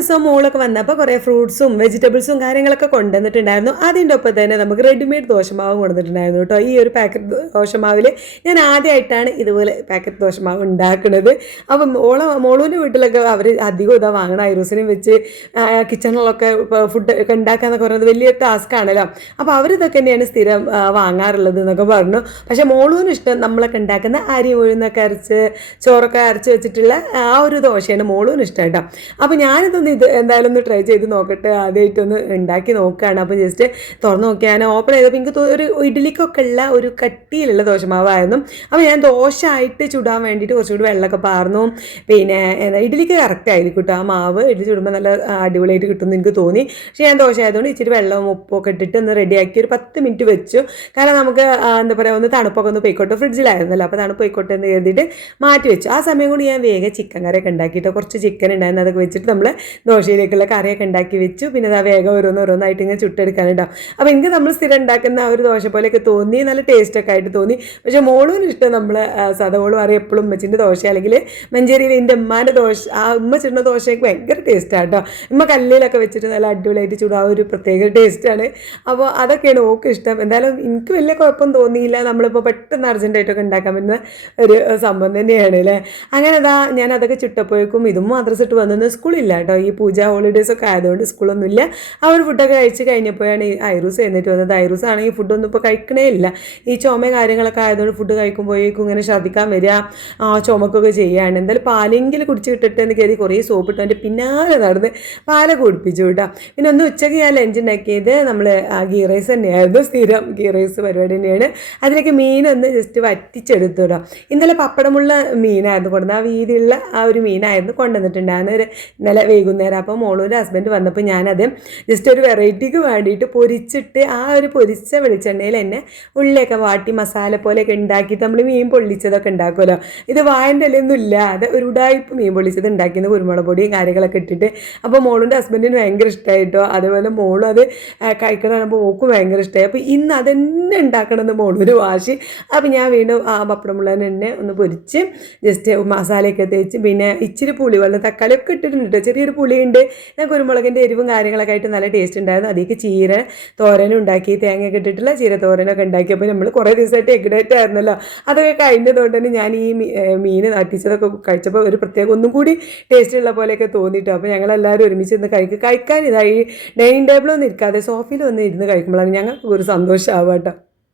ദിവസം മോളൊക്കെ വന്നപ്പോൾ കുറേ ഫ്രൂട്ട്സും വെജിറ്റബിൾസും കാര്യങ്ങളൊക്കെ കൊണ്ടുവന്നിട്ടുണ്ടായിരുന്നു. അതിൻ്റെ ഒപ്പം തന്നെ നമുക്ക് റെഡിമെയ്ഡ് ദോശമാവും കൊണ്ടുവന്നിട്ടുണ്ടായിരുന്നു കേട്ടോ. ഈ ഒരു പാക്കറ്റ് ദോശമാവിൽ ഞാൻ ആദ്യമായിട്ടാണ് ഇതുപോലെ പാക്കറ്റ് ദോശമാവ് ഉണ്ടാക്കുന്നത്. അപ്പം മോളൂൻ്റെ വീട്ടിലൊക്കെ അവർ അധികം ഇതാ വാങ്ങണം. ഐറൂസിനും വെച്ച് കിച്ചണിലൊക്കെ ഫുഡ് ഒക്കെ ഉണ്ടാക്കാന്നൊക്കെ പറയുന്നത് വലിയ ടാസ്ക് ആണല്ലോ. അപ്പോൾ അവരിതൊക്കെ തന്നെയാണ് സ്ഥിരം വാങ്ങാറുള്ളത് എന്നൊക്കെ പറഞ്ഞു. പക്ഷേ മോളൂന് ഇഷ്ടം നമ്മളൊക്കെ ഉണ്ടാക്കുന്ന അരി ഉഴുന്നൊക്കെ അരച്ച് ചോറൊക്കെ അരച്ച് വെച്ചിട്ടുള്ള ആ ഒരു ദോശയാണ് മോളൂന് ഇഷ്ടം കേട്ടോ. അപ്പോൾ ഞാനിതൊന്ന് എന്തായാലും ഒന്ന് ട്രൈ ചെയ്ത് നോക്കട്ടെ, ആദ്യമായിട്ടൊന്ന് ഉണ്ടാക്കി നോക്കുകയാണ്. അപ്പോൾ ജസ്റ്റ് തുറന്ന് നോക്കിയാൽ ഓപ്പൺ ചെയ്തപ്പോൾ എനിക്ക് ഒരു ഇഡ്ഡലിക്കൊക്കെ ഉള്ള ഒരു കട്ടിയിലുള്ള ദോശമാവായിരുന്നു. അപ്പോൾ ഞാൻ ദോശ ആയിട്ട് ചുടാൻ വേണ്ടിയിട്ട് കുറച്ചുകൂടി വെള്ളമൊക്കെ പാർന്നു. പിന്നെ ഇഡ്ഡലിക്ക് കറക്റ്റ് ആയിരിക്കും കേട്ടോ ആ മാവ്. ഇഡ്ഡലി ചുടുമ്പോൾ നല്ല അടിപൊളിയായിട്ട് കിട്ടുമെന്ന് എനിക്ക് തോന്നി. പക്ഷേ ഞാൻ ദോശ ആയതുകൊണ്ട് ഇച്ചിരി വെള്ളവും ഉപ്പൊക്കെ ഇട്ടിട്ട് ഒന്ന് റെഡിയാക്കി ഒരു 10 മിനിറ്റ് വെച്ചു. കാരണം നമുക്ക് എന്താ പറയുക, ഒന്ന് തണുപ്പൊക്കെ ഒന്ന് പോയിക്കോട്ടെ, ഫ്രിഡ്ജിലായിരുന്നല്ലോ. അപ്പോൾ തണുപ്പ് പോയിക്കോട്ടെ എന്ന് കരുതിയിട്ട് മാറ്റി വെച്ചു. ആ സമയം കൊണ്ട് ഞാൻ വേഗം ചിക്കൻ കറിയൊക്കെ ഉണ്ടാക്കിയിട്ട് കുറച്ച് ചിക്കൻ ഉണ്ടായിരുന്നു, അതൊക്കെ വെച്ചിട്ട് നമ്മൾ ദോശയിലേക്കുള്ള കറിയൊക്കെ ഉണ്ടാക്കി വെച്ചു. പിന്നെ അത് വേഗം ഓരോന്നായിട്ട് ഇങ്ങനെ ചുട്ടെടുക്കാനുണ്ടാവും. അപ്പോൾ എനിക്ക് നമ്മൾ സ്ഥിരം ഉണ്ടാക്കുന്ന ആ ഒരു ദോശ പോലെയൊക്കെ തോന്നി, നല്ല ടേസ്റ്റൊക്കെ ആയിട്ട് തോന്നി. പക്ഷേ മോളൂന് ഇഷ്ടം നമ്മൾ സദവോളും അറിയാം എപ്പോഴും ഉമ്മച്ചിൻ്റെ ദോശ അല്ലെങ്കിൽ മഞ്ചേരിയിൽ എൻ്റെ ഉമ്മാൻ്റെ ദോശ, ആ ഉമ്മ ചുടുന്ന ദോശയ്ക്ക് ഭയങ്കര ടേസ്റ്റാണ് കേട്ടോ. ഉമ്മ കല്ലിലൊക്കെ വെച്ചിട്ട് നല്ല അടിപൊളിയായിട്ട് ചുടാൻ ഒരു പ്രത്യേക ടേസ്റ്റാണ്. അപ്പോൾ അതൊക്കെയാണ് ഓക്ക് ഇഷ്ടം. എന്തായാലും എനിക്ക് വലിയ കുഴപ്പം തോന്നിയില്ല. നമ്മളിപ്പോൾ പെട്ടെന്ന് അർജൻറ്റായിട്ടൊക്കെ ഉണ്ടാക്കാൻ പറ്റുന്ന ഒരു സംഭവം തന്നെയാണ് അല്ലേ. അങ്ങനെ ഞാൻ അതൊക്കെ ചുട്ടപ്പോഴേക്കും ഇതും മദ്രസ ഇട്ട് വന്നത് സ്കൂളില്ല കേട്ടോ. ഈ പൂജ ഹോളിഡേയ്സൊക്കെ ആയതുകൊണ്ട് സ്കൂളൊന്നുമില്ല. അവർ ഫുഡൊക്കെ കഴിച്ച് കഴിഞ്ഞപ്പോഴാണ് ഈ ഐറൂസ് എന്നിട്ട് വന്നത്. ഐറൂസ് ആണെങ്കിൽ ഫുഡൊന്നും ഇപ്പോൾ കഴിക്കണേ ഇല്ല. ഈ ചുമ കാര്യങ്ങളൊക്കെ ആയതുകൊണ്ട് ഫുഡ് കഴിക്കുമ്പോഴേക്കും ഇങ്ങനെ ഛർദ്ദിക്കാൻ വരിക, ചുമക്കൊക്കെ ചെയ്യുകയാണ്. എന്തായാലും പാലെങ്കിലും കുടിച്ച് കിട്ടട്ടെ എന്ന് കരുതി കുറേ സോപ്പ് ഇട്ട് എൻ്റെ പിന്നാലെ നടന്ന് പാല കുടിപ്പിച്ചു കേട്ടോ. പിന്നെ ഒന്ന് ഉച്ചയ്ക്ക് ഞാൻ ലഞ്ച് ഉണ്ടാക്കിയത് നമ്മൾ ഗീ റൈസ് തന്നെയായിരുന്നു. സ്ഥിരം ഗീ റൈസ് പരിപാടി തന്നെയാണ്. അതിലേക്ക് മീനൊന്ന് ജസ്റ്റ് വറ്റിച്ചെടുത്തു കേട്ടോ. ഇന്നലെ പപ്പടമുള്ള മീനായിരുന്നു കൊണ്ടുവന്നത്. ആ വീതിയുള്ള ആ ഒരു മീനായിരുന്നു കൊണ്ടുവന്നിട്ടുണ്ടായിരുന്നു ഇന്നലെ വൈകുന്നേരം. അപ്പോൾ മോളൂൻ്റെ ഹസ്ബൻഡ് വന്നപ്പോൾ ഞാനത് ജസ്റ്റ് ഒരു വെറൈറ്റിക്ക് വേണ്ടിയിട്ട് പൊരിച്ചിട്ട് ആ ഒരു പൊരിച്ച വെളിച്ചെണ്ണയിൽ തന്നെ ഉള്ളിയൊക്കെ വാട്ടി മസാല പോലെയൊക്കെ ഉണ്ടാക്കിയിട്ട് നമ്മൾ മീൻ പൊള്ളിച്ചതൊക്കെ ഉണ്ടാക്കുമല്ലോ. ഇത് വായൻ്റെ ഇലയൊന്നും ഇല്ല, അത് ഒരു ഉടായ്പ മീൻ പൊള്ളിച്ചത് ഉണ്ടാക്കുന്ന കുരുമുളക് പൊടിയും കാര്യങ്ങളൊക്കെ ഇട്ടിട്ട്. അപ്പോൾ മോളുൻ്റെ ഹസ്ബൻഡിന് ഭയങ്കര ഇഷ്ടമായിട്ടോ. അതുപോലെ മോളും അത് കഴിക്കണം കാണുമ്പോൾ ഓക്കും ഭയങ്കര ഇഷ്ടമായി. അപ്പോൾ ഇന്ന് അതെന്നെ ഉണ്ടാക്കണമെന്ന് മോളൊരു വാശി. അപ്പോൾ ഞാൻ വീണ്ടും ആ പപ്പടമുള്ള തന്നെ ഒന്ന് പൊരിച്ച് ജസ്റ്റ് മസാലയൊക്കെ തേച്ച് പിന്നെ ഇച്ചിരി പുളിവെള്ളം തക്കാളിയൊക്കെ ഇട്ടിട്ടുണ്ട് കേട്ടോ. ചെറിയൊരു പുളിയുണ്ട്. ഞാൻ കുരുമുളകിൻ്റെ എരിവും കാര്യങ്ങളൊക്കെ ആയിട്ട് നല്ല ടേസ്റ്റ് ഉണ്ടായിരുന്നു. അതിലേക്ക് ചീര തോരനും ഉണ്ടാക്കി, തേങ്ങയൊക്കെ ഇട്ടിട്ടുള്ള ചീര തോരനൊക്കെ ഉണ്ടാക്കി. അപ്പോൾ നമ്മൾ കുറേ ദിവസമായിട്ട് എഗ്ഡേറ്റ് ആയിരുന്നല്ലോ, അതൊക്കെ കഴിഞ്ഞതുകൊണ്ട് തന്നെ ഞാൻ ഈ മീൻ നട്ടിച്ചതൊക്കെ കഴിച്ചപ്പോൾ ഒരു പ്രത്യേകം ഒന്നും കൂടി ടേസ്റ്റ് ഉള്ള പോലെയൊക്കെ തോന്നിയിട്ടോ. അപ്പോൾ ഞങ്ങളെല്ലാവരും ഒരുമിച്ച് ഇന്ന് കഴിക്കാൻ ഇതായി ഡൈനിങ് ടേബിളൊന്നും ഇരിക്കാതെ സോഫയിൽ വന്ന് ഇരുന്ന് കഴിക്കുമ്പോഴാണ് ഞങ്ങൾക്ക് ഒരു സന്തോഷമാവുക കേട്ടോ.